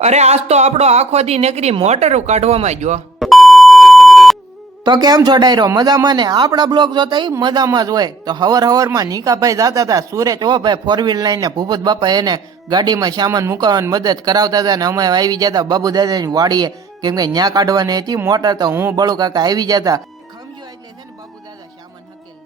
અરે આજ તો આપણો આખો દી નકરી મોટરો કાઢવામાં ગયો. તો કેમ છો ડાયરો, મજામાં ને? આપણા બ્લોગ જોતા ઈ મજામાં જ હોય. તો હવારમાં નિકાભાઈ જતા હતા સુરત, ઓ ભાઈ 4 વ્હીલ લઈને ભૂપત બાપા એને ગાડીમાં સામાન મુકાવવાની મદદ કરાવતા હતા ને અમે આવી જતા બાબુ દાદાની વાડીએ, કેમ કે ન્યા કાઢવાની હતી મોટર. તો હું બળુ કાકા આવી જતા ખમજો એટલે છે ને બાબુ દાદા સામાન હકેલ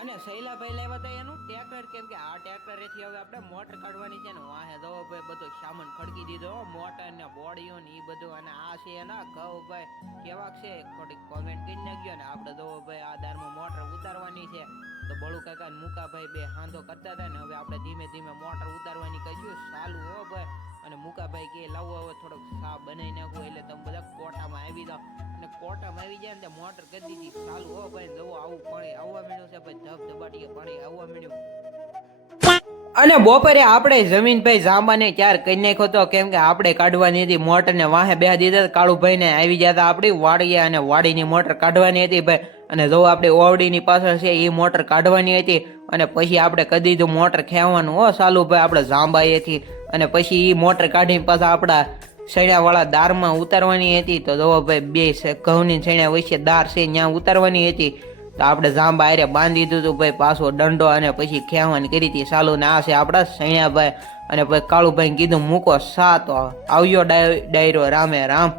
અને શૈલાભાઈ લાવ્યા હતા એનું ટ્રેક્ટર, કેમ કે આ ટ્રેક્ટર એથી હવે આપણે મોટર કાઢવાની છે ને વાહે દો ભાઈ બધો સામાન ખડકી દીધો, મોટર ને બોડીઓ ને એ બધું. અને આ છે એના ઘઉં ભાઈ કેવા છે થોડીક કોમેન્ટ કરી નાખ્યો. ને આપણે દો ભાઈ આ દારમાં મોટર ઉતારવાની છે. તો બળુ કાકા ને મુકાભાઈ બે હાંધો કરતા હતા ને હવે આપણે ધીમે ધીમે મોટર ઉતારવાની કહીશું ચાલુ હો ભાઈ. અને મુકાભાઈ કે લાવો હવે થોડોક સા બનાવી નાખવું એટલે તમે બધા કોટામાં આવી જાઓ. અને કોટામાં આવી જાય ને મોટર કરી દીધી ચાલુ હો ભાઈ. જવો આવું પાણી આવવા માંડ્યું છે ભાઈ, ધબ ધબાટીએ પાણી આવવા માંડ્યું. અને બપોરે આપણે જમીનભાઈ જાંબાને ચાર કરી નાખ્યો હતો, કેમ કે આપણે કાઢવાની હતી મોટર ને વાહે બે દીધા. કાળુભાઈ ને આવી જતા આપણી વાડીએ અને વાડીની મોટર કાઢવાની હતી ભાઈ. અને જો આપણે ઓવડીની પાછળ છે એ મોટર કાઢવાની હતી. અને પછી આપણે કરી દીધું મોટર ખેવાનું હો ચાલુ ભાઈ આપણે જાંબાએથી. અને પછી એ મોટર કાઢીને પાછા આપણા સૈણાવાળા દારમાં ઉતારવાની હતી. તો જો ભાઈ બે ઘઉંની સૈણા વચ્ચે દાર છે ત્યાં ઉતારવાની હતી. તો આપણે જાંબા આરે બાંધી દીધું હતું ભાઈ, પાછો દંડો અને પછી ખેવાની કરી હતી ચાલુ. ને આ છે આપણા સૈણાભાઈ. અને પછી કાળુભાઈ કીધું મૂકો સા. તો આવ્યો ડાયરો રામે રામ.